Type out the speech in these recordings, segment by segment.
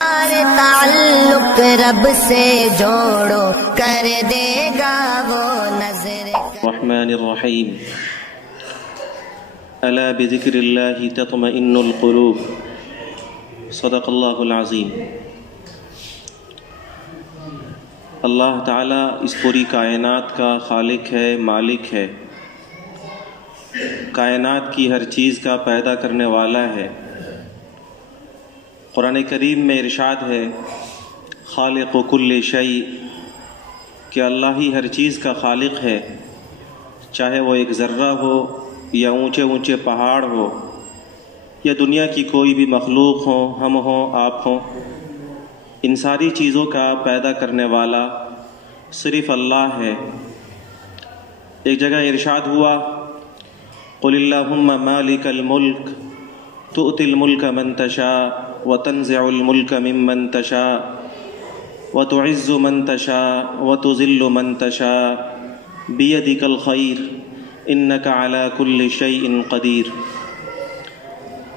تعلق رب سے جوڑو کر دے گا وہ نظر الرحمن الرحیم الا بذکر اللہ تطمئن القلوب صدق اللہ العظیم۔ اللہ تعالیٰ اس پوری کائنات کا خالق ہے، مالک ہے، کائنات کی ہر چیز کا پیدا کرنے والا ہے۔ قرآن کریم میں ارشاد ہے خالق کل شیء، کہ اللہ ہی ہر چیز کا خالق ہے، چاہے وہ ایک ذرہ ہو یا اونچے اونچے پہاڑ ہو یا دنیا کی کوئی بھی مخلوق ہو، ہم ہوں آپ ہوں، ان ساری چیزوں کا پیدا کرنے والا صرف اللہ ہے۔ ایک جگہ ارشاد ہوا قل اللہم مالک الملک تؤتی الملک من تشاء وتنزع الملک ممن تشاء وتعز من تشاء وتذل من تشاء بیدک الخیر انک علی کل شیء قدیر۔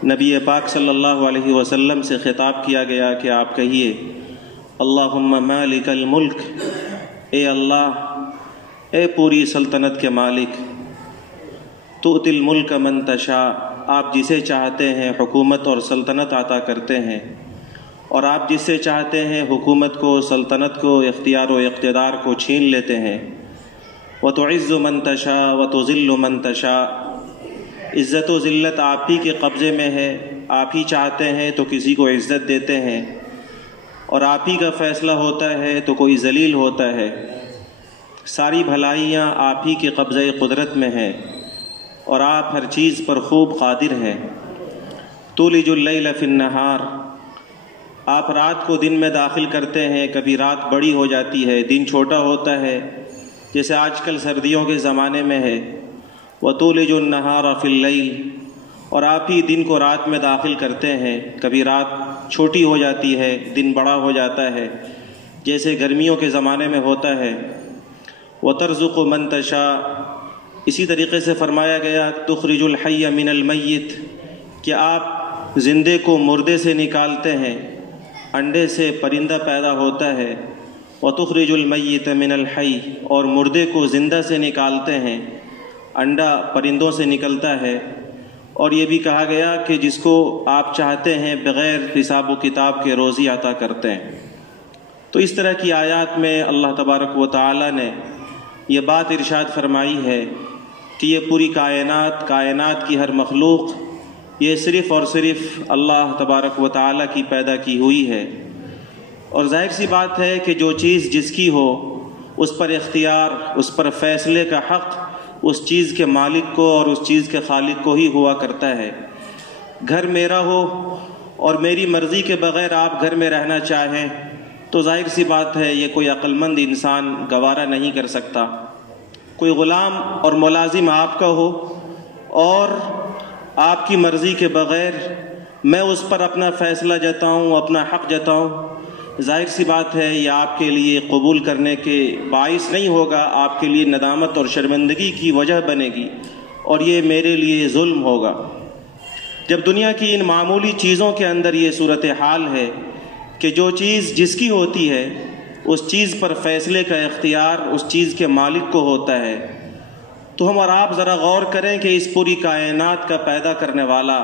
نبی پاک صلی اللہ علیہ وسلم سے خطاب کیا گیا کہ آپ کہیے اللہم مالک الملک، اے اللہ، اے پوری سلطنت کے مالک، تؤتی الملک من تشاء، آپ جسے چاہتے ہیں حکومت اور سلطنت عطا کرتے ہیں، اور آپ جسے چاہتے ہیں حکومت کو، سلطنت کو، اختیار و اقتدار کو چھین لیتے ہیں۔ وتعز من تشاء وتذل من تشاء، عزت و ذلت آپ ہی کے قبضے میں ہے، آپ ہی چاہتے ہیں تو کسی کو عزت دیتے ہیں، اور آپ ہی کا فیصلہ ہوتا ہے تو کوئی ذلیل ہوتا ہے۔ ساری بھلائیاں آپ ہی کے قبضۂ قدرت میں ہیں، اور آپ ہر چیز پر خوب قادر ہیں۔ تولج اللیل فی النہار، آپ رات کو دن میں داخل کرتے ہیں، کبھی رات بڑی ہو جاتی ہے، دن چھوٹا ہوتا ہے، جیسے آج کل سردیوں کے زمانے میں ہے۔ وتولج النہار فی اللیل، اور آپ ہی دن کو رات میں داخل کرتے ہیں، کبھی رات چھوٹی ہو جاتی ہے، دن بڑا ہو جاتا ہے، جیسے گرمیوں کے زمانے میں ہوتا ہے۔ وترزق من تشاء، اسی طریقے سے فرمایا گیا تخرج الحی من المیت، کہ آپ زندے کو مردے سے نکالتے ہیں، انڈے سے پرندہ پیدا ہوتا ہے۔ وتخرج المیت من الحی، اور مردے کو زندہ سے نکالتے ہیں، انڈا پرندوں سے نکلتا ہے۔ اور یہ بھی کہا گیا کہ جس کو آپ چاہتے ہیں بغیر حساب و کتاب کے روزی عطا کرتے ہیں۔ تو اس طرح کی آیات میں اللہ تبارک و تعالی نے یہ بات ارشاد فرمائی ہے کہ یہ پوری کائنات کی ہر مخلوق یہ صرف اور صرف اللہ تبارک و تعالی کی پیدا کی ہوئی ہے۔ اور ظاہر سی بات ہے کہ جو چیز جس کی ہو اس پر اختیار، اس پر فیصلے کا حق اس چیز کے مالک کو اور اس چیز کے خالق کو ہی ہوا کرتا ہے۔ گھر میرا ہو اور میری مرضی کے بغیر آپ گھر میں رہنا چاہیں تو ظاہر سی بات ہے یہ کوئی عقل مند انسان گوارا نہیں کر سکتا۔ کوئی غلام اور ملازم آپ کا ہو اور آپ کی مرضی کے بغیر میں اس پر اپنا فیصلہ جتاؤں، اپنا حق جتاؤں، ظاہر سی بات ہے یہ آپ کے لیے قبول کرنے کے باعث نہیں ہوگا، آپ کے لیے ندامت اور شرمندگی کی وجہ بنے گی، اور یہ میرے لیے ظلم ہوگا۔ جب دنیا کی ان معمولی چیزوں کے اندر یہ صورتحال ہے کہ جو چیز جس کی ہوتی ہے اس چیز پر فیصلے کا اختیار اس چیز کے مالک کو ہوتا ہے، تو ہم اور آپ ذرا غور کریں کہ اس پوری کائنات کا پیدا کرنے والا،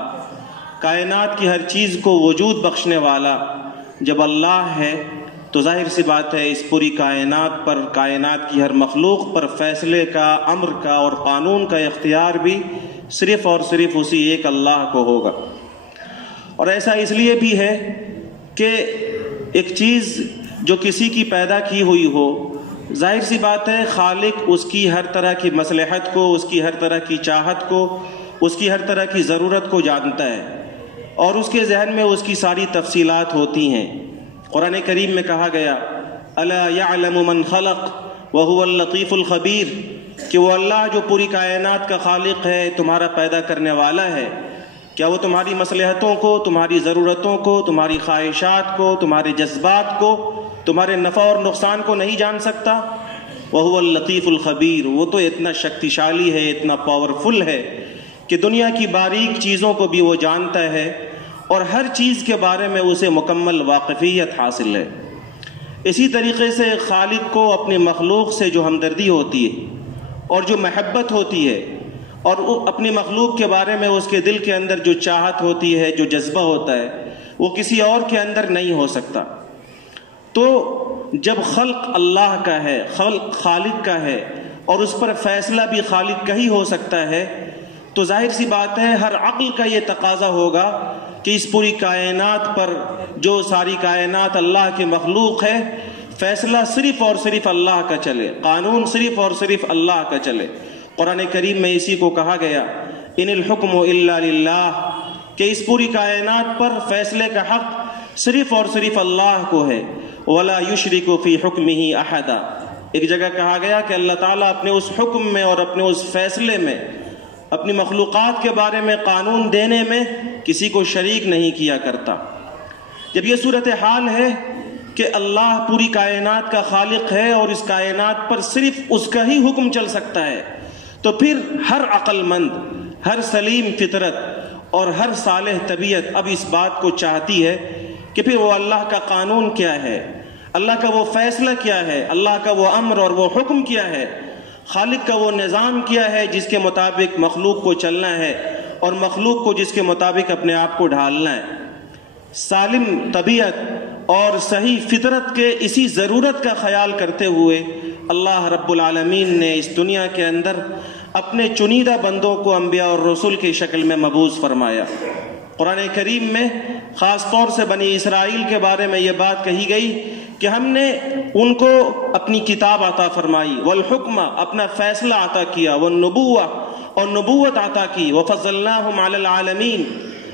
کائنات کی ہر چیز کو وجود بخشنے والا جب اللہ ہے تو ظاہر سی بات ہے اس پوری کائنات پر، کائنات کی ہر مخلوق پر فیصلے کا، امر کا اور قانون کا اختیار بھی صرف اور صرف اسی ایک اللہ کو ہوگا۔ اور ایسا اس لیے بھی ہے کہ ایک چیز جو کسی کی پیدا کی ہوئی ہو، ظاہر سی بات ہے خالق اس کی ہر طرح کی مصلحت کو، اس کی ہر طرح کی چاہت کو، اس کی ہر طرح کی ضرورت کو جانتا ہے، اور اس کے ذہن میں اس کی ساری تفصیلات ہوتی ہیں۔ قرآن کریم میں کہا گیا الا یعلم من خلق وهو اللطیف الخبیر، کہ وہ اللہ جو پوری کائنات کا خالق ہے، تمہارا پیدا کرنے والا ہے، کیا وہ تمہاری مصلحتوں کو، تمہاری ضرورتوں کو، تمہاری خواہشات کو، تمہارے جذبات کو، تمہارے نفع اور نقصان کو نہیں جان سکتا؟ وهو اللطیف الخبیر، وہ تو اتنا شکتیشالی ہے، اتنا پاورفل ہے کہ دنیا کی باریک چیزوں کو بھی وہ جانتا ہے، اور ہر چیز کے بارے میں اسے مکمل واقفیت حاصل ہے۔ اسی طریقے سے خالق کو اپنی مخلوق سے جو ہمدردی ہوتی ہے اور جو محبت ہوتی ہے اور اپنی مخلوق کے بارے میں اس کے دل کے اندر جو چاہت ہوتی ہے، جو جذبہ ہوتا ہے، وہ کسی اور کے اندر نہیں ہو سکتا۔ تو جب خلق اللہ کا ہے، خلق خالق کا ہے، اور اس پر فیصلہ بھی خالق کا ہی ہو سکتا ہے، تو ظاہر سی بات ہے ہر عقل کا یہ تقاضا ہوگا کہ اس پوری کائنات پر، جو ساری کائنات اللہ کی مخلوق ہے، فیصلہ صرف اور صرف اللہ کا چلے، قانون صرف اور صرف اللہ کا چلے۔ قرآن کریم میں اسی کو کہا گیا، ان الحکم الا للہ، کہ اس پوری کائنات پر فیصلے کا حق صرف اور صرف اللہ کو ہے، ولا یشرک فی حکمہ احدا۔ ایک جگہ کہا گیا کہ اللہ تعالیٰ اپنے اس حکم میں اور اپنے اس فیصلے میں، اپنی مخلوقات کے بارے میں قانون دینے میں کسی کو شریک نہیں کیا کرتا۔ جب یہ صورتحال ہے کہ اللہ پوری کائنات کا خالق ہے اور اس کائنات پر صرف اس کا ہی حکم چل سکتا ہے، تو پھر ہر عقل مند، ہر سلیم فطرت اور ہر صالح طبیعت اب اس بات کو چاہتی ہے کہ پھر وہ اللہ کا قانون کیا ہے، اللہ کا وہ فیصلہ کیا ہے، اللہ کا وہ امر اور وہ حکم کیا ہے، خالق کا وہ نظام کیا ہے جس کے مطابق مخلوق کو چلنا ہے اور مخلوق کو جس کے مطابق اپنے آپ کو ڈھالنا ہے۔ سالم طبیعت اور صحیح فطرت کے اسی ضرورت کا خیال کرتے ہوئے اللہ رب العالمین نے اس دنیا کے اندر اپنے چنیدہ بندوں کو انبیاء اور رسول کی شکل میں مبعوث فرمایا۔ قرآن کریم میں خاص طور سے بنی اسرائیل کے بارے میں یہ بات کہی گئی کہ ہم نے ان کو اپنی کتاب عطا فرمائی، والحکمہ، اپنا فیصلہ عطا کیا، والنبوہ، اور نبوت عطا کی، وفضلناہم علی العالمین،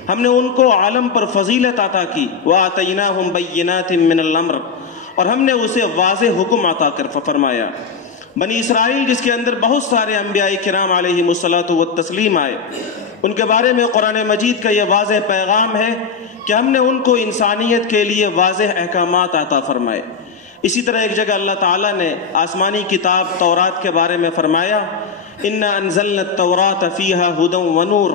ہم نے ان کو عالم پر فضیلت عطا کی، وآتیناہم بینات من الامر، اور ہم نے اسے واضح حکم عطا کر فرمایا۔ بنی اسرائیل جس کے اندر بہت سارے انبیاء کرام علیہم الصلاۃ والتسلیم آئے، ان کے بارے میں قرآن مجید کا یہ واضح پیغام ہے کہ ہم نے ان کو انسانیت کے لیے واضح احکامات عطا فرمائے۔ اسی طرح ایک جگہ اللہ تعالیٰ نے آسمانی کتاب تورات کے بارے میں فرمایا، انا انزلنا التوراۃ فیہا ھدی ونور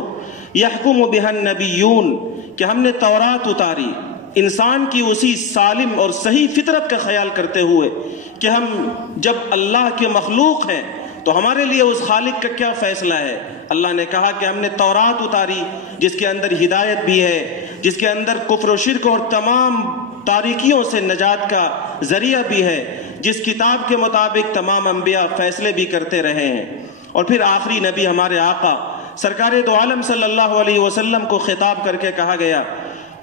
یحکم بہا النبیون، کہ ہم نے تورات اتاری انسان کی اسی سالم اور صحیح فطرت کا خیال کرتے ہوئے کہ ہم جب اللہ کے مخلوق ہیں تو ہمارے لیے اس خالق کا کیا فیصلہ ہے۔ اللہ نے کہا کہ ہم نے تورات اتاری جس کے اندر ہدایت بھی ہے، جس کے اندر کفر و شرک اور تمام تاریکیوں سے نجات کا ذریعہ بھی ہے، جس کتاب کے مطابق تمام انبیاء فیصلے بھی کرتے رہے ہیں۔ اور پھر آخری نبی ہمارے آقا سرکار دو عالم صلی اللہ علیہ وسلم کو خطاب کر کے کہا گیا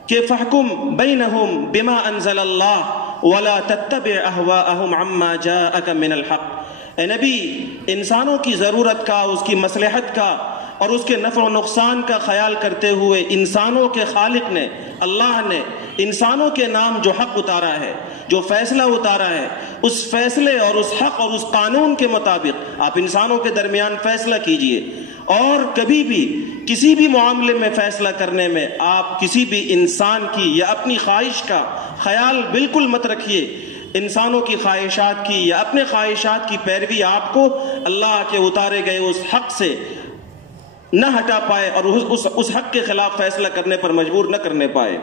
کہ فَحْكُمْ بَيْنَهُمْ بِمَا أَنزَلَ اللَّهُ وَلَا تَتَّبِعْ أَهْوَاءَهُمْ عَمَّا جَاءَكَ مِنَ الْحَقِّ۔ اے نبی، انسانوں کی ضرورت کا، اس کی مصلحت کا اور اس کے نفع و نقصان کا خیال کرتے ہوئے انسانوں کے خالق نے، اللہ نے انسانوں کے نام جو حق اتارا ہے، جو فیصلہ اتارا ہے، اس فیصلے اور اس حق اور اس قانون کے مطابق آپ انسانوں کے درمیان فیصلہ کیجئے، اور کبھی بھی کسی بھی معاملے میں فیصلہ کرنے میں آپ کسی بھی انسان کی یا اپنی خواہش کا خیال بالکل مت رکھیے۔ انسانوں کی خواہشات کی یا اپنے خواہشات کی پیروی آپ کو اللہ کے اتارے گئے اس حق سے نہ ہٹا پائے اور اس حق کے خلاف فیصلہ کرنے پر مجبور نہ کرنے پائے۔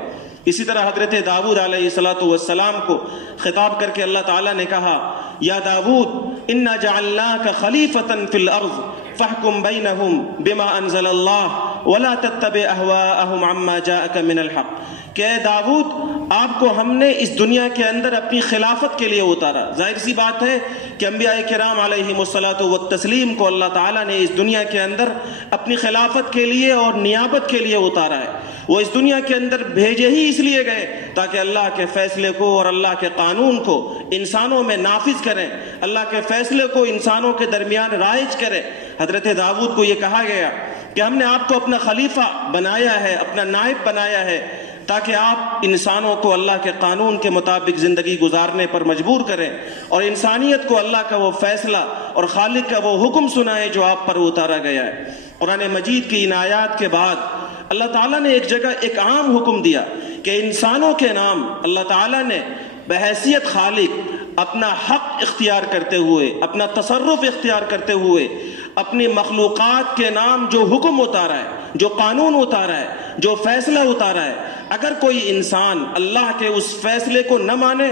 اسی طرح حضرت داؤد علیہ السلام کو خطاب کر کے اللہ تعالیٰ نے کہا، یا داؤد انا جعلناک خلیفۃ فی الارض فاحکم بینہم بما انزل اللہ ولا تتبع اہواءہم عما جاءک من الحق، کہ اے داؤد، آپ کو ہم نے اس دنیا کے اندر اپنی خلافت کے لیے اتارا۔ ظاہر سی بات ہے کہ انبیاء کرام علیہم الصلاۃ والتسلیم کو اللہ تعالیٰ نے اس دنیا کے اندر اپنی خلافت کے لیے اور نیابت کے لیے اتارا ہے۔ وہ اس دنیا کے اندر بھیجے ہی اس لیے گئے تاکہ اللہ کے فیصلے کو اور اللہ کے قانون کو انسانوں میں نافذ کریں، اللہ کے فیصلے کو انسانوں کے درمیان رائج کریں۔ حضرت داؤد کو یہ کہا گیا کہ ہم نے آپ کو اپنا خلیفہ بنایا ہے، اپنا نائب بنایا ہے، تاکہ آپ انسانوں کو اللہ کے قانون کے مطابق زندگی گزارنے پر مجبور کریں اور انسانیت کو اللہ کا وہ فیصلہ اور خالق کا وہ حکم سنائیں جو آپ پر اتارا گیا ہے۔ قرآن مجید کی ان آیات کے بعد اللہ تعالیٰ نے ایک جگہ ایک عام حکم دیا کہ انسانوں کے نام اللہ تعالیٰ نے بحیثیت خالق اپنا حق اختیار کرتے ہوئے، اپنا تصرف اختیار کرتے ہوئے اپنی مخلوقات کے نام جو حکم اتارا ہے، جو قانون اتارا ہے، جو فیصلہ اتارا ہے، اگر کوئی انسان اللہ کے اس فیصلے کو نہ مانے،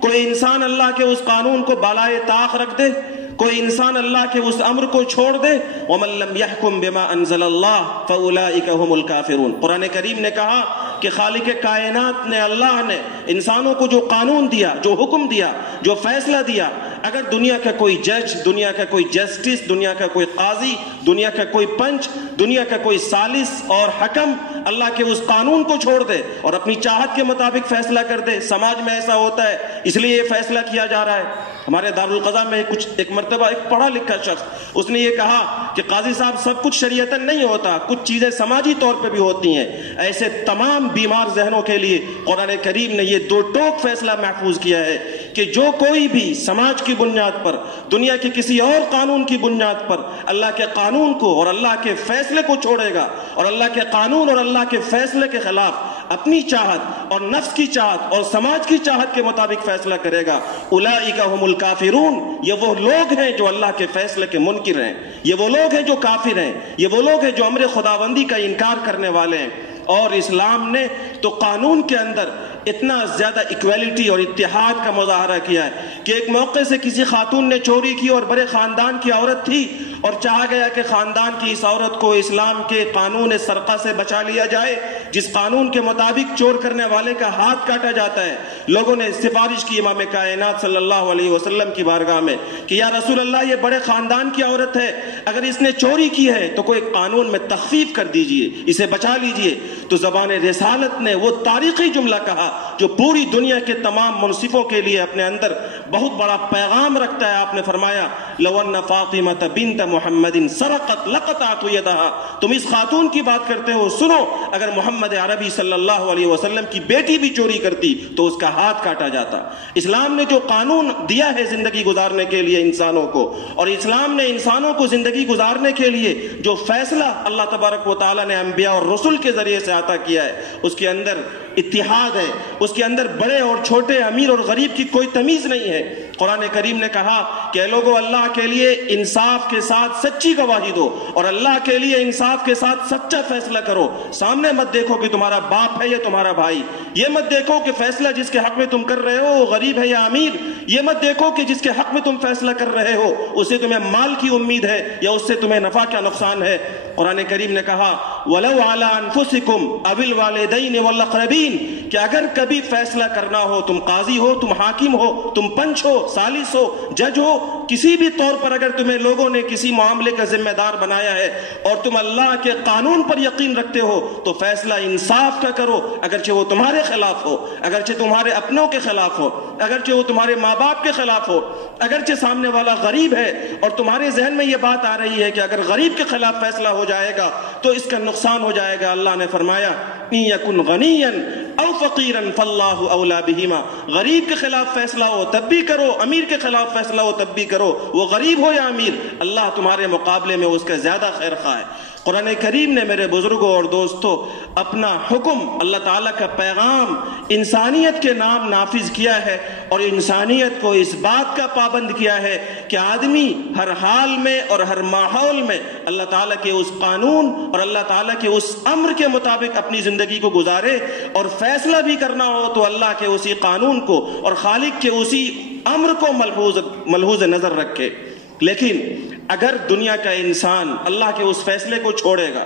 کوئی انسان اللہ کے اس قانون کو بالائے طاق رکھ دے، کوئی انسان اللہ کے اس امر کو چھوڑ دے، وَمَن لَّمْ يَحْكُم بِمَا أَنزَلَ اللَّهُ فَأُولَٰئِكَ هُمُ الْكَافِرُونَ۔ قرآن کریم نے کہا کہ خالق کائنات نے، اللہ نے انسانوں کو جو قانون دیا، جو حکم دیا، جو فیصلہ دیا، اگر دنیا کا کوئی جج، دنیا کا کوئی جسٹس، دنیا کا کوئی قاضی، دنیا کا کوئی پنچ، دنیا کا کوئی ثالث اور حکم اللہ کے اس قانون کو چھوڑ دے اور اپنی چاہت کے مطابق فیصلہ کر دے، سماج میں ایسا ہوتا ہے اس لیے یہ فیصلہ کیا جا رہا ہے۔ ہمارے دارالقضا میں ایک مرتبہ ایک پڑھا لکھا شخص، اس نے یہ کہا کہ قاضی صاحب سب کچھ شریعتاً نہیں ہوتا، کچھ چیزیں سماجی طور پہ بھی ہوتی ہیں۔ ایسے تمام بیمار ذہنوں کے لیے قرآن کریم نے یہ دو ٹوک فیصلہ محفوظ کیا ہے کہ جو کوئی بھی سماج کی بنیاد پر، دنیا کے کسی اور قانون کی بنیاد پر اللہ کے قانون کو اور اللہ کے فیصلے کو چھوڑے گا اور اللہ کے قانون اور اللہ کے فیصلے کے خلاف اپنی چاہت اور نفس کی چاہت اور سماج کی چاہت کے مطابق فیصلہ کرے گا، اولئک هم الکافرون، یہ وہ لوگ ہیں جو اللہ کے فیصلے کے منکر ہیں، یہ وہ لوگ ہیں جو کافر ہیں، یہ وہ لوگ ہیں جو امر خداوندی کا انکار کرنے والے ہیں۔ اور اسلام نے تو قانون کے اندر اتنا زیادہ ایکویلٹی اور اتحاد کا مظاہرہ کیا ہے کہ ایک موقع سے کسی خاتون نے چوری کی اور بڑے خاندان کی عورت تھی اور چاہا گیا کہ خاندان کی اس عورت کو اسلام کے قانون سرقہ سے بچا لیا جائے، جس قانون کے مطابق چور کرنے والے کا ہاتھ کاٹا جاتا ہے۔ لوگوں نے سفارش کی امام کائنات صلی اللہ علیہ وسلم کی بارگاہ میں کہ یا رسول اللہ، یہ بڑے خاندان کی عورت ہے، اگر اس نے چوری کی ہے تو کوئی قانون میں تخفیف کر دیجئے، اسے بچا لیجئے۔ تو زبان رسالت نے وہ تاریخی جملہ کہا جو پوری دنیا کے تمام منصفوں کے لیے اپنے اندر بہت بڑا پیغام رکھتا ہے۔ آپ نے فرمایا لو ان فاطمہ بنت محمد سرقت لقطعت یدها، تم اس خاتون کی بات کرتے ہو، سنو، اگر محمد عربی صلی اللہ علیہ وسلم کی بیٹی بھی چوری کرتی تو اس کا ہاتھ کاٹا جاتا۔ اسلام نے جو قانون دیا ہے زندگی گزارنے کے لیے انسانوں کو، اور اسلام نے انسانوں کو زندگی گزارنے کے لیے جو فیصلہ اللہ تبارک و تعالی نے انبیاء اور رسل کے ذریعے سے عطا کیا ہے، اس کے اندر اتحاد ہے، اس کے اندر بڑے اور چھوٹے، امیر اور غریب کی کوئی تمیز نہیں ہے۔ قرآن کریم نے کہا کہ اے لوگو، اللہ کے لیے انصاف کے ساتھ سچی گواہی دو اور اللہ کے لیے انصاف کے ساتھ سچا فیصلہ کرو۔ سامنے مت دیکھو کہ تمہارا باپ ہے یا تمہارا بھائی، یہ مت دیکھو کہ فیصلہ جس کے حق میں تم کر رہے ہو وہ غریب ہے یا امیر، یہ مت دیکھو کہ جس کے حق میں تم فیصلہ کر رہے ہو اسے تمہیں مال کی امید ہے یا اس سے تمہیں نفع کا نقصان ہے۔ قرآن کریم نے کہا وَلَوْ عَلَىٰ أَنفُسِكُمْ أَوِ الْوَالِدَيْنِ وَالْأَقْرَبِينَ، کہ اگر کبھی فیصلہ کرنا ہو، تم قاضی ہو، تم حاکم ہو، تم پنچ ہو، ثالث ہو، جج ہو، کسی بھی طور پر اگر تمہیں لوگوں نے کسی معاملے کا ذمہ دار بنایا ہے اور تم اللہ کے قانون پر یقین رکھتے ہو تو فیصلہ انصاف کا کرو، اگرچہ وہ تمہارے خلاف ہو، اگرچہ تمہارے اپنوں کے خلاف ہو، اگرچہ وہ تمہارے ماں باپ کے خلاف ہو، اگرچہ سامنے والا غریب ہے اور تمہارے ذہن میں یہ بات آ رہی ہے کہ اگر غریب کے خلاف فیصلہ ہو جائے گا تو اس کا نقصان ہو جائے گا۔ اللہ نے فرمایا إِن يَكُنْ غَنِيًّا أَوْ فَقِيرًا فَاللَّهُ أَوْلَىٰ بِهِمَا، غریب کے خلاف فیصلہ ہو تب بھی کرو، امیر کے خلاف فیصلہ ہو تب بھی کرو، وہ غریب ہو یا امیر، اللہ تمہارے مقابلے میں اس کا زیادہ خیر خواہ ہے۔ قرآن کریم نے میرے بزرگوں اور دوستوں اپنا حکم، اللہ تعالیٰ کا پیغام انسانیت کے نام نافذ کیا ہے اور انسانیت کو اس بات کا پابند کیا ہے کہ آدمی ہر حال میں اور ہر ماحول میں اللہ تعالیٰ کے اس قانون اور اللہ تعالیٰ کے اس امر کے مطابق اپنی زندگی کو گزارے، اور فیصلہ بھی کرنا ہو تو اللہ کے اسی قانون کو اور خالق کے اسی امر کو ملحوظ نظر رکھے۔ لیکن اگر دنیا کا انسان اللہ کے اس فیصلے کو چھوڑے گا،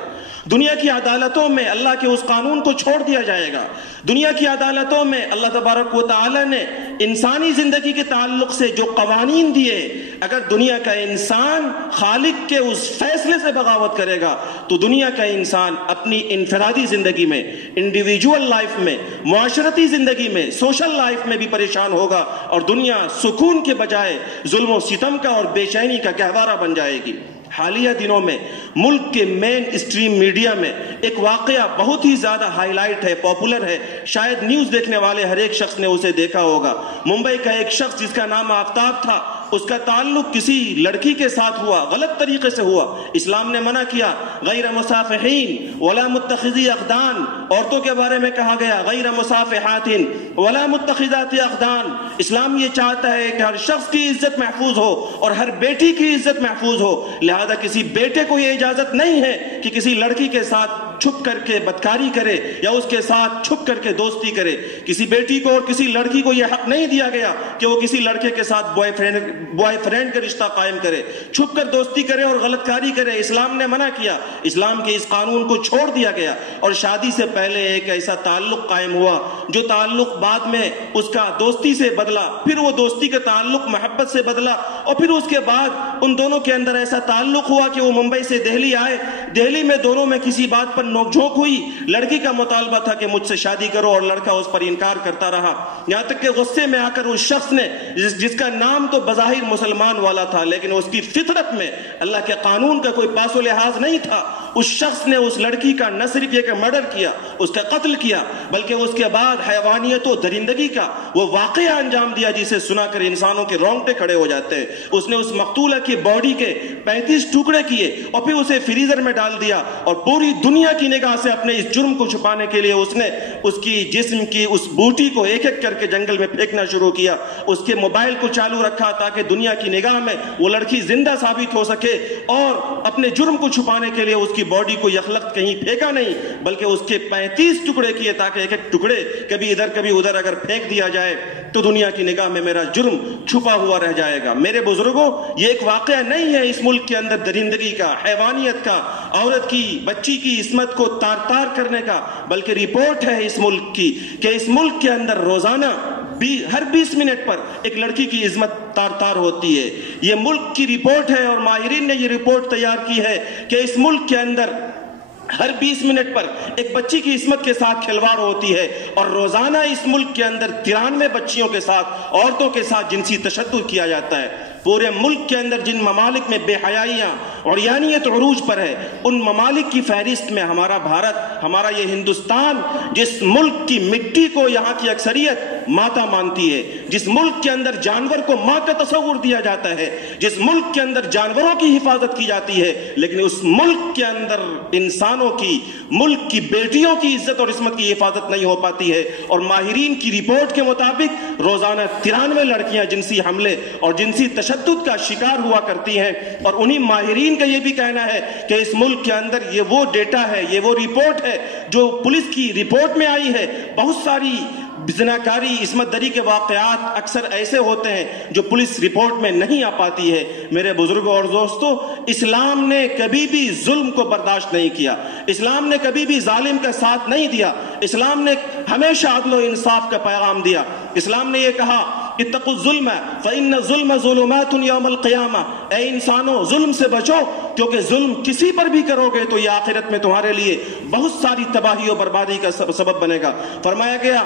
دنیا کی عدالتوں میں اللہ کے اس قانون کو چھوڑ دیا جائے گا، دنیا کی عدالتوں میں اللہ تبارک و تعالی نے انسانی زندگی کے تعلق سے جو قوانین دیے، اگر دنیا کا انسان خالق کے اس فیصلے سے بغاوت کرے گا تو دنیا کا انسان اپنی انفرادی زندگی میں، انڈیویجول لائف میں، معاشرتی زندگی میں، سوشل لائف میں بھی پریشان ہوگا اور دنیا سکون کے بجائے ظلم و ستم کا اور بے چینی کا گہوارہ بن جائے گی۔ حالیہ دنوں میں ملک کے مین اسٹریم میڈیا میں ایک واقعہ بہت ہی زیادہ ہائی لائٹ ہے، پاپولر ہے، شاید نیوز دیکھنے والے ہر ایک شخص نے اسے دیکھا ہوگا۔ ممبئی کا ایک شخص جس کا نام آفتاب تھا، اس کا تعلق کسی لڑکی کے ساتھ ہوا، غلط طریقے سے ہوا۔ اسلام نے منع کیا، غیر مصافحین ولا متخذی اخدان، عورتوں کے بارے میں کہا گیا غیر مصافحات ولا متخذات اخدان۔ اسلام یہ چاہتا ہے کہ ہر شخص کی عزت محفوظ ہو اور ہر بیٹی کی عزت محفوظ ہو، لہذا کسی بیٹے کو یہ اجازت نہیں ہے کہ کسی لڑکی کے ساتھ چھپ کر کے بدکاری کرے یا اس کے ساتھ چھپ کر کے دوستی کرے. کسی بیٹی کو اور کسی لڑکی کو یہ حق نہیں دیا گیا کہ وہ کسی لڑکے کے ساتھ بوائے فرینڈ کا رشتہ قائم کرے, چھپ کر دوستی کرے اور غلط کاری کرے. اسلام نے منع کیا, اسلام کے اس قانون کو چھوڑ دیا گیا, اور شادی سے پہلے ایک ایسا تعلق قائم ہوا جو تعلق بعد میں اس کا دوستی سے بدلا, پھر وہ دوستی کا تعلق محبت سے بدلا, اور پھر اس کے بعد ان دونوں کے اندر ایسا تعلق ہوا کہ وہ ممبئی سے دہلی آئے. دہلی میں دونوں میں کسی بات پر نوک جھونک ہوئی, لڑکی کا مطالبہ تھا کہ مجھ سے شادی کرو اور لڑکا اس پر انکار کرتا رہا, یہاں تک کہ غصے میں آ کر اس شخص نے جس کا نام تو بظاہر مسلمان والا تھا لیکن اس کی فطرت میں اللہ کے قانون کا کوئی پاس و لحاظ نہیں تھا, اس شخص نے اس لڑکی کا نہ صرف یہ کہ مرڈر کیا, اس کا قتل کیا, بلکہ اس کے بعد حیوانیت و درندگی کا وہ واقعہ انجام دیا جسے سنا کر انسانوں کے رونگٹے کھڑے ہو جاتے ہیں. اس نے اس مقتولہ کی باڈی کے 35 ٹکڑے کیے اور پھر اسے فریزر میں ڈال دیا, اور پوری دنیا کی نگاہ سے اپنے اس جرم کو چھپانے کے لیے اس نے اس کی جسم کی اس بوٹی کو ایک ایک کر کے جنگل میں پھینکنا شروع کیا. اس کے موبائل کو چالو رکھا تاکہ دنیا کی نگاہ میں وہ لڑکی زندہ ثابت ہو سکے, اور اپنے جرم کو چھپانے کے لیے اس کی باڈی کو یخلق کہیں پھینکا نہیں بلکہ اس کے 35 ٹکڑے کیے تاکہ ایک ایک ٹکڑے کبھی ادھر کبھی ادھر اگر پھینک دیا جائے تو دنیا کی نگاہ میں میرا جرم چھپا ہوا رہ جائے گا. میرے بزرگوں, یہ ایک واقعہ نہیں ہے اس ملک کے اندر درندگی کا, حیوانیت کا, عورت کی بچی کی عصمت کو تار تار کرنے کا, بلکہ رپورٹ ہے اس ملک کی کہ اس ملک کے اندر روزانہ ہر 20 منٹ پر ایک لڑکی کی عصمت تار تار ہوتی ہے. یہ ملک کی رپورٹ ہے, اور ماہرین نے یہ رپورٹ تیار کی ہے کہ اس ملک کے اندر ہر 20 منٹ پر ایک بچی کی عصمت کے ساتھ کھلواڑ ہوتی ہے, اور روزانہ اس ملک کے اندر 93 بچیوں کے ساتھ, عورتوں کے ساتھ جنسی تشدد کیا جاتا ہے. پورے ملک کے اندر جن ممالک میں بے حیائیاں اور یعنیت عروج پر ہے, ان ممالک کی فہرست میں ہمارا بھارت, ہمارا یہ ہندوستان, جس ملک کی مٹی کو یہاں کی اکثریت ماتا مانتی ہے, جس ملک کے اندر جانور کو ماں کا تصور دیا جاتا ہے, جس ملک کے اندر جانوروں کی حفاظت کی جاتی ہے, لیکن اس ملک کے اندر انسانوں کی, ملک کی بیٹیوں کی عزت اور عصمت کی حفاظت نہیں ہو پاتی ہے. اور ماہرین کی رپورٹ کے مطابق روزانہ 93 لڑکیاں جنسی حملے اور جنسی تشدد کا شکار ہوا کرتی ہیں, اور انہی ماہرین کا یہ بھی کہنا ہے کہ اس ملک کے اندر یہ وہ ڈیٹا ہے, یہ وہ رپورٹ ہے جو پولیس کی رپورٹ میں آئی ہے. بہت ساری زناکاری, عصمت دری کے واقعات اکثر ایسے ہوتے ہیں جو پولیس رپورٹ میں نہیں آ پاتی ہے. میرے بزرگوں اور دوستوں, اسلام نے کبھی بھی ظلم کو برداشت نہیں کیا, اسلام نے کبھی بھی ظالم کا ساتھ نہیں دیا, اسلام نے ہمیشہ عدل و انصاف کا پیغام دیا. اسلام نے یہ کہا اتقوا الظلم فإن الظلم ظلمات یوم القیامہ, اے انسانوں ظلم سے بچو, کیونکہ ظلم کسی پر بھی کرو گے تو یہ آخرت میں تمہارے لیے بہت ساری تباہی و بربادی کا سبب بنے گا. فرمایا گیا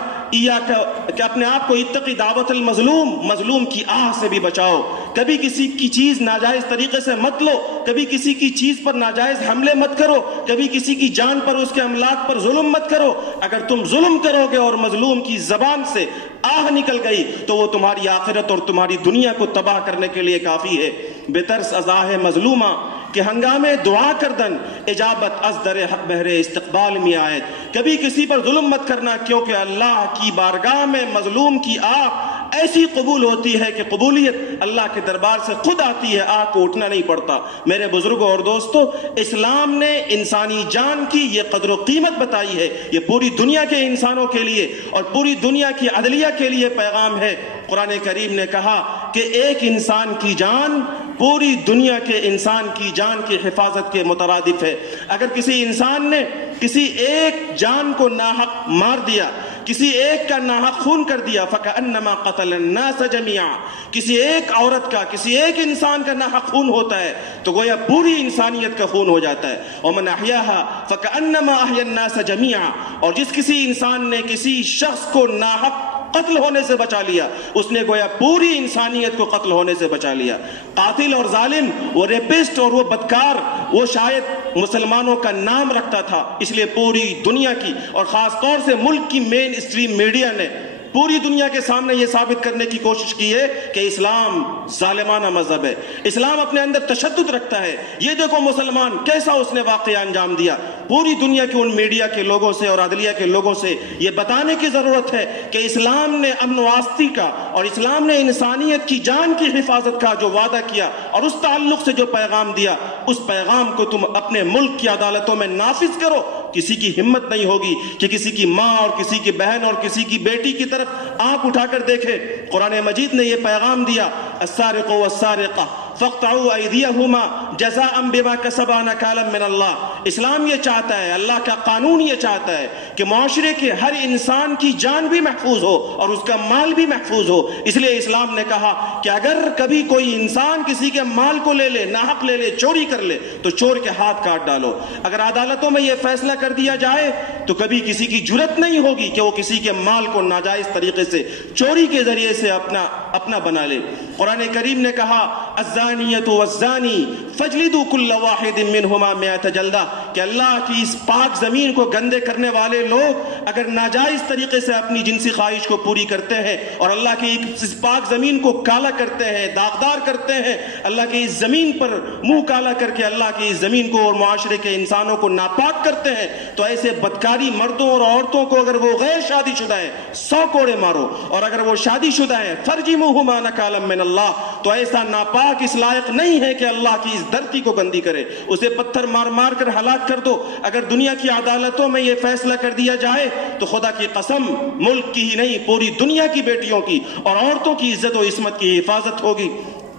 کہ اپنے آپ کو اتقی دعوت المظلوم, مظلوم کی آہ سے بھی بچاؤ. کبھی کسی کی چیز ناجائز طریقے سے مت لو, کبھی کسی کی چیز پر ناجائز حملے مت کرو, کبھی کسی کی جان پر, اس کے املاک پر ظلم مت کرو. اگر تم ظلم کرو گے اور مظلوم کی زبان سے آہ نکل گئی تو وہ تمہاری آخرت اور تمہاری دنیا کو تباہ کرنے کے لیے کافی ہے. بترس ازاہ مظلومہ کہ ہنگامے دعا کردن, اجابت از در حق بہرے استقبال میں آئے. کبھی کسی پر ظلم مت کرنا, کیونکہ اللہ کی بارگاہ میں مظلوم کی آہ ایسی قبول ہوتی ہے کہ قبولیت اللہ کے دربار سے خود آتی ہے, آہ کو اٹھنا نہیں پڑتا. میرے بزرگوں اور دوستوں, اسلام نے انسانی جان کی یہ قدر و قیمت بتائی ہے. یہ پوری دنیا کے انسانوں کے لیے اور پوری دنیا کی عدلیہ کے لیے پیغام ہے. قرآن کریم نے کہا کہ ایک انسان کی جان پوری دنیا کے انسان کی جان کی حفاظت کے مترادف ہے. اگر کسی انسان نے کسی ایک جان کو ناحق مار دیا, کسی ایک کا ناحق خون کر دیا, فَكَأَنَّمَا قَتَلَ النَّاسَ جَمِيعًا, کسی ایک عورت کا, کسی ایک انسان کا ناحق خون ہوتا ہے تو گویا پوری انسانیت کا خون ہو جاتا ہے. وَمَنْ أَحْيَاهَا فَكَأَنَّمَا أَحْيَا النَّاسَ جَمِيعًا, اور جس کسی انسان نے کسی شخص کو ناحق قتل ہونے سے بچا لیا, اس نے گویا پوری انسانیت کو قتل ہونے سے بچا لیا. قاتل اور ظالم, وہ ریپسٹ اور وہ بدکار, وہ شاید مسلمانوں کا نام رکھتا تھا, اس لیے پوری دنیا کی اور خاص طور سے ملک کی مین اسٹریم میڈیا نے پوری دنیا کے سامنے یہ ثابت کرنے کی کوشش کی ہے کہ اسلام ظالمانہ مذہب ہے, اسلام اپنے اندر تشدد رکھتا ہے. یہ دیکھو مسلمان کیسا اس نے واقعہ انجام دیا. پوری دنیا کے ان میڈیا کے لوگوں سے اور عدلیہ کے لوگوں سے یہ بتانے کی ضرورت ہے کہ اسلام نے امن و آستی کا اور اسلام نے انسانیت کی جان کی حفاظت کا جو وعدہ کیا اور اس تعلق سے جو پیغام دیا, اس پیغام کو تم اپنے ملک کی عدالتوں میں نافذ کرو, کسی کی ہمت نہیں ہوگی کہ کسی کی ماں اور کسی کی بہن اور کسی کی بیٹی کی طرف آنکھ اٹھا کر دیکھے۔ قرآن مجید نے یہ پیغام دیا، السارق والسارقہ فاقطعوا ایدیہما جزاء بما کسبا نکالا من اللہ۔ اسلام یہ چاہتا ہے، اللہ کا قانون یہ چاہتا ہے کہ معاشرے کے ہر انسان کی جان بھی محفوظ ہو اور اس کا مال بھی محفوظ ہو۔ اس لیے اسلام نے کہا کہ اگر کبھی کوئی انسان کسی کے مال کو لے لے، ناحق لے لے، چوری کر لے، تو چور کے ہاتھ کاٹ ڈالو۔ اگر عدالتوں میں یہ فیصلہ کر دیا جائے تو کبھی کسی کی جرت نہیں ہوگی کہ وہ کسی کے مال کو ناجائز طریقے سے چوری کے ذریعے سے اپنا بنا لے۔ قرآن کریم نے کہا الزانیۃ والزانی فاجلدوا کل واحد منہما مئۃ جلدہ، کہ اللہ کی اس پاک زمین کو گندے کرنے والے لوگ اگر ناجائز طریقے سے اپنی جنسی خواہش کو پوری کرتے ہیں اور اللہ کی اس پاک زمین کو کالا کرتے ہیں، داغدار کرتے ہیں، اللہ کی اس زمین پر منہ کالا کر کے اللہ کی اس زمین کو اور معاشرے کے انسانوں کو ناپاک کرتے ہیں، تو ایسے بدکاری مردوں اور عورتوں کو اگر وہ غیر شادی شدہ ہیں 100 کوڑے مارو، اور اگر وہ شادی شدہ ہیں فرجموہما نکالا من اللہ، تو ایسا ناپاک اس لائق نہیں ہے کہ اللہ کی اس دھرتی کو گندی کرے، اسے پتھر مار مار کر ہلاک کر دو۔ اگر دنیا کی عدالتوں میں یہ فیصلہ کر دیا جائے تو خدا کی قسم ملک کی ہی نہیں پوری دنیا کی بیٹیوں کی اور عورتوں کی عزت و عصمت کی حفاظت ہوگی۔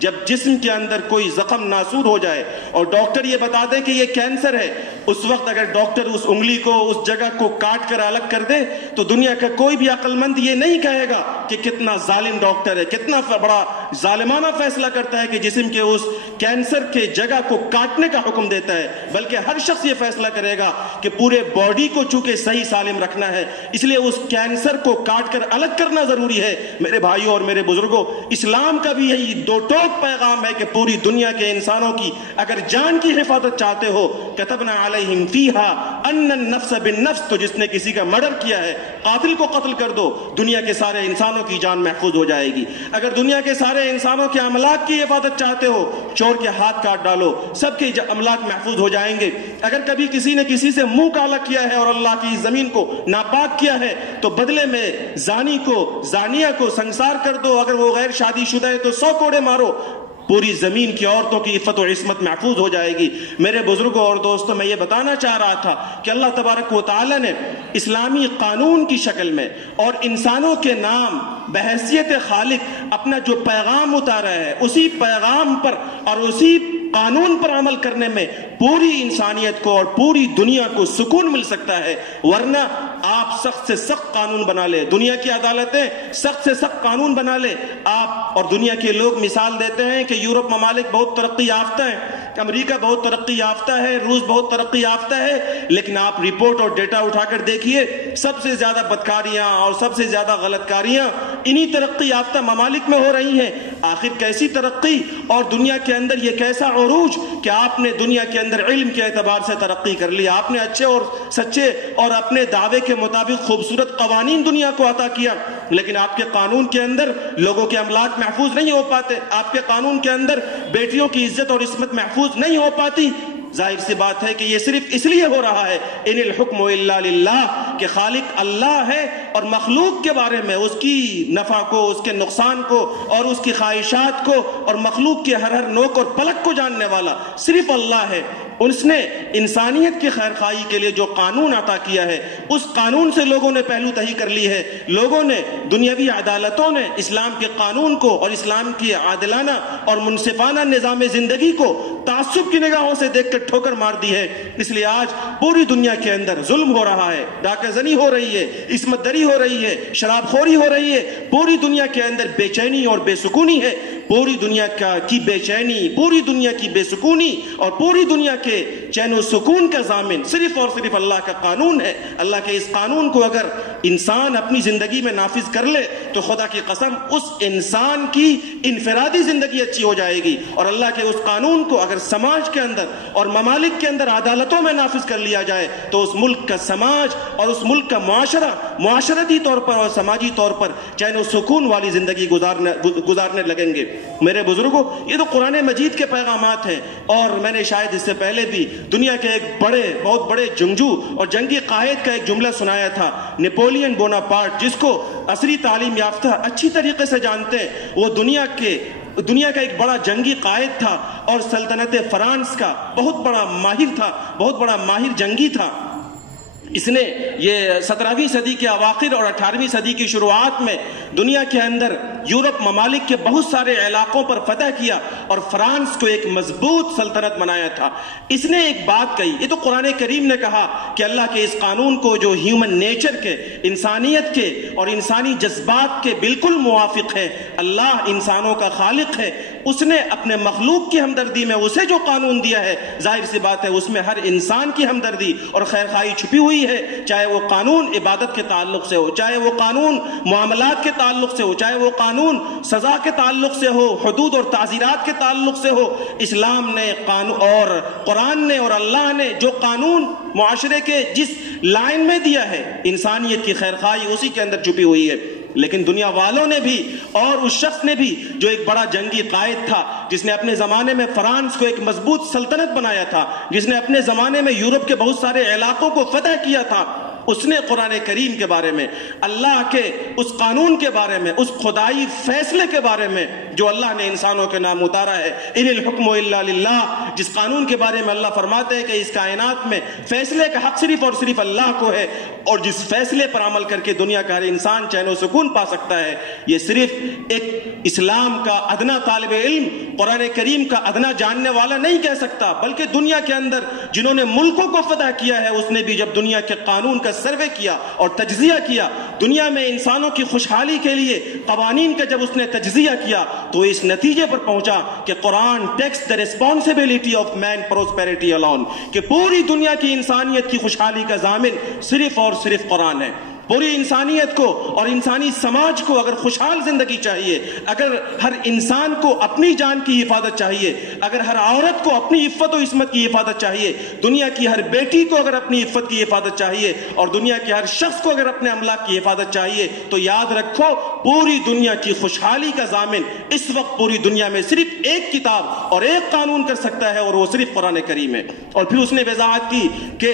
جب جسم کے اندر کوئی زخم ناسور ہو جائے اور ڈاکٹر یہ بتا دے کہ یہ کینسر ہے، اس وقت اگر ڈاکٹر اس انگلی کو اس جگہ کو کاٹ کر الگ کر دے تو دنیا کا کوئی بھی عقل مند یہ نہیں کہے گا کہ کتنا ظالم ڈاکٹر ہے، کتنا بڑا ظالمانہ فیصلہ کرتا ہے کہ جسم کے اس کینسر کے جگہ کو کاٹنے کا حکم دیتا ہے، بلکہ ہر شخص یہ فیصلہ کرے گا کہ پورے باڈی کو چونکہ صحیح سالم رکھنا ہے، اس لیے اس کینسر کو کاٹ کر الگ کرنا ضروری ہے۔ میرے بھائیوں اور میرے بزرگوں، اسلام کا بھی یہی دو ٹوک پیغام ہے کہ پوری دنیا کے انسانوں کی اگر جان کی حفاظت چاہتے ہو، کتبنا علیہم فیہا ان النفس بالنفس، تو جس نے کسی کا مرڈر کیا ہے قاتل کو قتل کر دو، دنیا کے سارے انسانوں کی جان محفوظ ہو جائے گی۔ اگر دنیا کے سارے انسانوں کے املاک کی حفاظت چاہتے ہو، چور کے ہاتھ کاٹ ڈالو، سب کے املاک محفوظ ہو جائیں گے۔ اگر کبھی کسی نے کسی سے منہ کالا کیا ہے اور اللہ کی زمین کو ناپاک کیا ہے تو بدلے میں زانی کو، زانیہ کو سنسار کر دو، اگر وہ غیر شادی شدہ ہے تو 100 کوڑے مارو، پوری زمین کی عورتوں کی عفت و عصمت محفوظ ہو جائے گی۔ میرے بزرگوں اور دوستوں، میں یہ بتانا چاہ رہا تھا کہ اللہ تبارک و تعالی نے اسلامی قانون کی شکل میں اور انسانوں کے نام بحیثیت خالق اپنا جو پیغام اتارا ہے، اسی پیغام پر اور اسی قانون پر عمل کرنے میں پوری انسانیت کو اور پوری دنیا کو سکون مل سکتا ہے۔ ورنہ آپ سخت سے سخت قانون بنا لے، دنیا کی عدالتیں سخت سے سخت قانون بنا لے، آپ اور دنیا کے لوگ مثال دیتے ہیں کہ یورپ ممالک بہت ترقی یافتہ ہیں، امریکہ بہت ترقی یافتہ ہے، روس بہت ترقی یافتہ ہے، لیکن آپ رپورٹ اور ڈیٹا اٹھا کر دیکھیے، سب سے زیادہ بدکاریاں اور سب سے زیادہ غلط کاریاں انہی ترقی یافتہ ممالک میں ہو رہی ہیں۔ آخر کیسی ترقی اور دنیا کے اندر یہ کیسا عروج کہ آپ نے دنیا کے اندر علم کے اعتبار سے ترقی کر لی، آپ نے اچھے اور سچے اور اپنے دعوے کے مطابق خوبصورت قوانین دنیا کو عطا کیا، لیکن آپ کے قانون کے اندر لوگوں کے املاک محفوظ نہیں ہو پاتے، آپ کے قانون کے اندر بیٹیوں کی عزت اور عصمت محفوظ نہیں ہو پاتی۔ ظاہر سی بات ہے کہ یہ صرف اس لیے ہو رہا ہے ان الحکم الا للہ، کہ خالق اللہ ہے اور مخلوق کے بارے میں اس کی نفع کو، اس کے نقصان کو اور اس کی خواہشات کو اور مخلوق کے ہر نوک اور پلک کو جاننے والا صرف اللہ ہے۔ اس نے انسانیت کی خیر خواہی کے لیے جو قانون عطا کیا ہے، اس قانون سے لوگوں نے پہلو تہی کر لی ہے، لوگوں نے دنیاوی عدالتوں نے اسلام کے قانون کو اور اسلام کی عادلانہ اور منصفانہ نظام زندگی کو تعصب کی نگاہوں سے دیکھ کر ٹھوکر مار دی ہے۔ اس لیے آج پوری دنیا کے اندر ظلم ہو رہا ہے، ڈاکہ زنی ہو رہی ہے، عصمت دری ہو رہی ہے، شراب خوری ہو رہی ہے، پوری دنیا کے اندر بے چینی اور بے سکونی ہے، پوری دنیا کی بے چینی، پوری دنیا کی بے سکونی اور پوری دنیا کے چین و سکون کا ضامن صرف اور صرف اللہ کا قانون ہے۔ اللہ کے اس قانون کو اگر انسان اپنی زندگی میں نافذ کر لے تو خدا کی قسم اس انسان کی انفرادی زندگی اچھی ہو جائے گی، اور اللہ کے اس قانون کو اگر سماج کے اندر اور ممالک کے اندر عدالتوں میں نافذ کر لیا جائے تو اس ملک کا سماج اور اس ملک کا معاشرہ معاشرتی طور پر اور سماجی طور پر چین و سکون والی زندگی گزارنے لگیں گے۔ میرے بزرگوں، یہ تو قرآن مجید کے پیغامات ہیں، اور میں نے شاید اس سے پہلے بھی دنیا کے ایک بہت بڑے جنگجو اور جنگی قائد کا ایک جملہ سنایا تھا، نیپولین بوناپارٹ، جس کو عصری تعلیم یافتہ اچھی طریقے سے جانتے ہیں۔ وہ دنیا کا ایک بڑا جنگی قائد تھا اور سلطنت فرانس کا بہت بڑا ماہر تھا، بہت بڑا ماہر جنگی تھا۔ اس نے یہ 17ویں صدی کے اواخر اور 18ویں صدی کی شروعات میں دنیا کے اندر یورپ ممالک کے بہت سارے علاقوں پر فتح کیا اور فرانس کو ایک مضبوط سلطنت بنایا تھا۔ اس نے ایک بات کہی، یہ تو قرآن کریم نے کہا کہ اللہ کے اس قانون کو جو ہیومن نیچر کے، انسانیت کے اور انسانی جذبات کے بالکل موافق ہے، اللہ انسانوں کا خالق ہے، اس نے اپنے مخلوق کی ہمدردی میں اسے جو قانون دیا ہے، ظاہر سی بات ہے اس میں ہر انسان کی ہمدردی اور خیرخواہی چھپی ہوئی ہے، چاہے وہ قانون عبادت کے تعلق سے ہو، چاہے وہ قانون معاملات کے تعلق سے ہو، چاہے وہ قانون سزا کے تعلق سے ہو، حدود اور تعزیرات کے تعلق سے ہو۔ اسلام نے قانون اور قرآن نے اور اللہ نے جو قانون معاشرے کے جس لائن میں دیا ہے، انسانیت کی خیرخواہی اسی کے اندر چھپی ہوئی ہے۔ لیکن دنیا والوں نے بھی اور اس شخص نے بھی جو ایک بڑا جنگی قائد تھا، جس نے اپنے زمانے میں فرانس کو ایک مضبوط سلطنت بنایا تھا، جس نے اپنے زمانے میں یورپ کے بہت سارے علاقوں کو فتح کیا تھا، اس نے قرآن کریم کے بارے میں، اللہ کے اس قانون کے بارے میں، اس خدائی فیصلے کے بارے میں جو اللہ نے انسانوں کے نام اتارا ہے، ان الحکم الا للہ، جس قانون کے بارے میں اللہ فرماتے ہیں کہ اس کائنات میں فیصلے کا حق صرف اور صرف اللہ کو ہے، اور جس فیصلے پر عمل کر کے دنیا کا ہر انسان چین و سکون پا سکتا ہے، یہ صرف ایک اسلام کا ادنا طالب علم، قرآن کریم کا ادنا جاننے والا نہیں کہہ سکتا، بلکہ دنیا کے اندر جنہوں نے ملکوں کو فتح کیا ہے، اس نے بھی جب دنیا کے قانون کا سروے کیا اور تجزیہ کیا، دنیا میں انسانوں کی خوشحالی کے لیے قوانین کا جب اس نے تجزیہ کیا تو اس نتیجے پر پہنچا کہ قرآن tax the responsibility of man prosperity alone، کہ پوری دنیا کی انسانیت کی خوشحالی کا ضامن صرف اور صرف قرآن ہے۔ پوری انسانیت کو اور انسانی سماج کو اگر خوشحال زندگی چاہیے، اگر ہر انسان کو اپنی جان کی حفاظت چاہیے، اگر ہر عورت کو اپنی عفت و عصمت کی حفاظت چاہیے، دنیا کی ہر بیٹی کو اگر اپنی عفت کی حفاظت چاہیے، اور دنیا کے ہر شخص کو اگر اپنے املاک کی حفاظت چاہیے، تو یاد رکھو پوری دنیا کی خوشحالی کا ضامن اس وقت پوری دنیا میں صرف ایک کتاب اور ایک قانون کر سکتا ہے، اور وہ صرف قرآن کریم ہے۔ اور پھر اس نے وضاحت کی کہ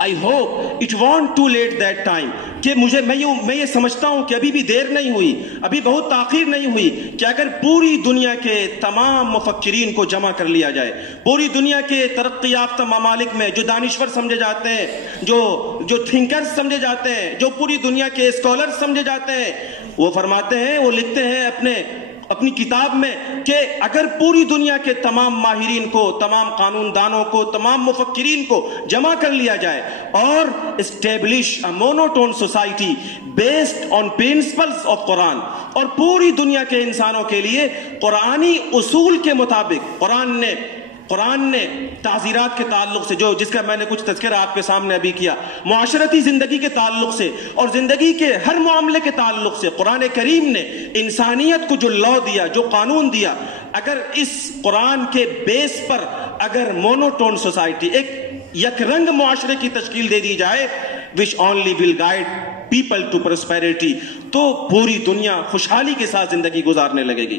I hope it won't too late that time، کہ میں یہ سمجھتا ہوں کہ ابھی بھی دیر نہیں ہوئی، ابھی بہت تاخیر نہیں ہوئی، کہ اگر پوری دنیا کے تمام مفکرین کو جمع کر لیا جائے، پوری دنیا کے ترقی یافتہ ممالک میں جو دانشور سمجھے جاتے ہیں، جو تھنکرز سمجھے جاتے ہیں، جو پوری دنیا کے اسکالرز سمجھے جاتے ہیں، وہ فرماتے ہیں، وہ لکھتے ہیں اپنی کتاب میں کہ اگر پوری دنیا کے تمام ماہرین کو، تمام قانون دانوں کو، تمام مفکرین کو جمع کر لیا جائے اور establish a monotone society based on principles of Quran, اور پوری دنیا کے انسانوں کے لیے قرآنی اصول کے مطابق قرآن نے تعزیرات کے تعلق سے جس کا میں نے کچھ تذکرہ آپ کے سامنے ابھی کیا، معاشرتی زندگی کے تعلق سے اور زندگی کے ہر معاملے کے تعلق سے قرآن کریم نے انسانیت کو جو لا دیا، جو قانون دیا، اگر اس قرآن کے بیس پر اگر مونوٹون سوسائٹی، ایک یک رنگ معاشرے کی تشکیل دے دی جائے which only will guide people to prosperity، تو پوری دنیا خوشحالی کے ساتھ زندگی گزارنے لگے گی۔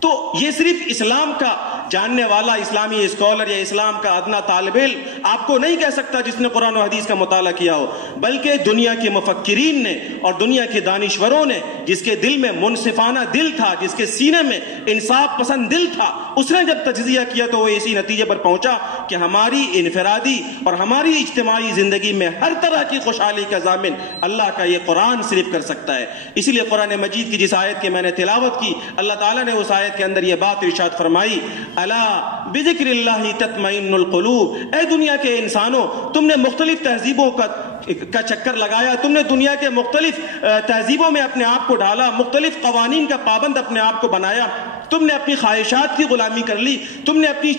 تو یہ صرف اسلام کا جاننے والا اسلامی اسکالر یا اسلام کا ادنا طالب علم آپ کو نہیں کہہ سکتا جس نے قرآن و حدیث کا مطالعہ کیا ہو، بلکہ دنیا کے مفکرین نے اور دنیا کے دانشوروں نے، جس کے دل میں منصفانہ دل تھا، جس کے سینے میں انصاف پسند دل تھا، اس نے جب تجزیہ کیا تو وہ اسی نتیجے پر پہنچا کہ ہماری انفرادی اور ہماری اجتماعی زندگی میں ہر طرح کی خوشحالی کا ضامن اللہ کا یہ قرآن صرف کر سکتا ہے۔ اسی لیے قرآن مجید کی جس آیت کی میں نے تلاوت کی، اللہ تعالیٰ نے اس آیت کے اندر یہ بات ارشاد فرمائی، الا بذکر اللہ تطمئن القلوب، اے دنیا کے انسانوں، تم نے مختلف تہذیبوں کا چکر لگایا، تم نے دنیا کے مختلف تہذیبوں میں اپنے آپ کو ڈالا، مختلف قوانین کا پابند اپنے آپ کو بنایا، تم نے اپنی خواہشات کی غلامی کر لی، تم نے اپنی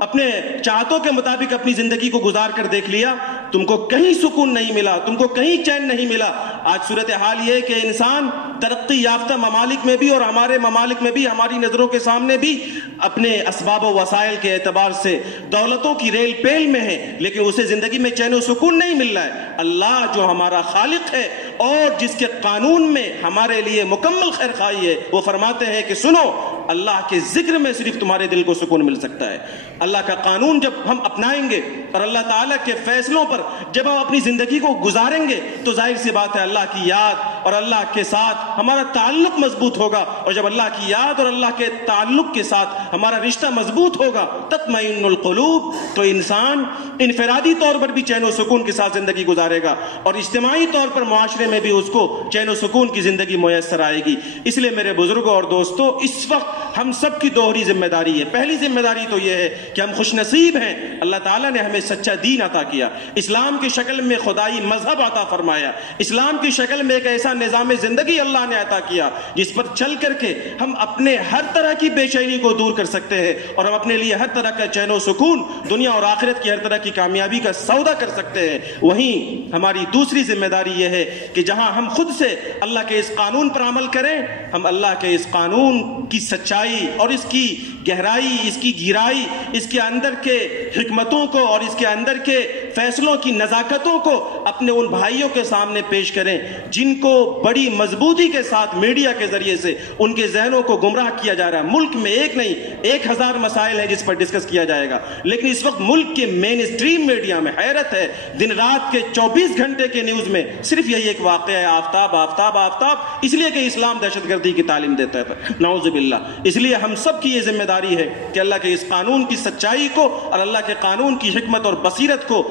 اپنے چاہتوں کے مطابق اپنی زندگی کو گزار کر دیکھ لیا، تم کو کہیں سکون نہیں ملا، تم کو کہیں چین نہیں ملا۔ آج صورتحال یہ ہے کہ انسان ترقی یافتہ ممالک میں بھی اور ہمارے ممالک میں بھی، ہماری نظروں کے سامنے بھی اپنے اسباب و وسائل کے اعتبار سے دولتوں کی ریل پیل میں ہے، لیکن اسے زندگی میں چین و سکون نہیں مل رہا ہے۔ اللہ جو ہمارا خالق ہے اور جس کے قانون میں ہمارے لیے مکمل خیر خواہی ہے، وہ فرماتے ہیں کہ سنو، اللہ کے ذکر میں صرف تمہارے دل کو سکون مل سکتا ہے۔ اللہ کا قانون جب ہم اپنائیں گے اور اللہ تعالیٰ کے فیصلوں پر جب ہم اپنی زندگی کو گزاریں گے تو ظاہر سی بات ہے اللہ کی یاد اور اللہ کے ساتھ ہمارا تعلق مضبوط ہوگا، اور جب اللہ کی یاد اور اللہ کے تعلق کے ساتھ ہمارا رشتہ مضبوط ہوگا تطمئن القلوب، تو انسان انفرادی طور پر بھی چین و سکون کے ساتھ زندگی گزارے گا، اور اجتماعی طور پر معاشرے میں بھی اس کو چین و سکون کی زندگی میسر آئے گی۔ اس لیے میرے بزرگوں اور دوستوں، اس وقت ہم سب کی دوہری ذمہ داری ہے۔ پہلی ذمہ داری تو یہ ہے کہ ہم خوش نصیب ہیں، اللہ تعالیٰ نے ہمیں سچا دین عطا کیا، اسلام کی شکل میں خدائی مذہب عطا فرمایا، اسلام کی شکل میں ایک ایسا نظام زندگی اللہ نے عطا کیا جس پر چل کر کے ہم اپنے ہر طرح کی بے چینی کو دور کر سکتے ہیں، اور ہم اپنے لیے ہر طرح کا چین و سکون، دنیا اور آخرت کی ہر طرح کی کامیابی کا سودا کر سکتے ہیں۔ وہیں ہماری دوسری ذمہ داری یہ ہے کہ جہاں ہم خود سے اللہ کے اس قانون پر عمل کریں، ہم اللہ کے اس قانون کی سچائی اور اس کی گہرائی، اس کی گہرائی، اس کے اندر کے حکمتوں کو اور اس کے اندر کے فیصلوں کی نزاکتوں کو اپنے ان بھائیوں کے سامنے پیش کریں جن کو بڑی مضبوطی کے ساتھ میڈیا کے ذریعے سے ان کے ذہنوں کو گمراہ کیا جا رہا ہے۔ ملک میں ایک نہیں 1000 مسائل ہیں جس پر ڈسکس کیا جائے گا، لیکن اس وقت ملک کے مین اسٹریم میڈیا میں حیرت ہے، دن رات کے 24 گھنٹے کے نیوز میں صرف یہی ایک واقعہ ہے، آفتاب آفتاب آفتاب، اس لیے کہ اسلام دہشت گردی کی تعلیم دیتا ہے، نعوذ باللہ۔ اس لیے ہم سب کی یہ ذمہ داری ہے کہ اللہ کے اس قانون کی سچائی کو اور اللہ کے قانون کی حکمت اور بصیرت کو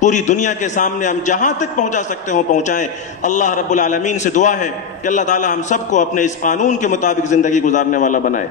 پوری دنیا کے سامنے ہم جہاں تک پہنچا سکتے ہوں پہنچائیں۔ اللہ رب العالمین سے دعا ہے کہ اللہ تعالی ہم سب کو اپنے اس قانون کے مطابق زندگی گزارنے والا بنائے۔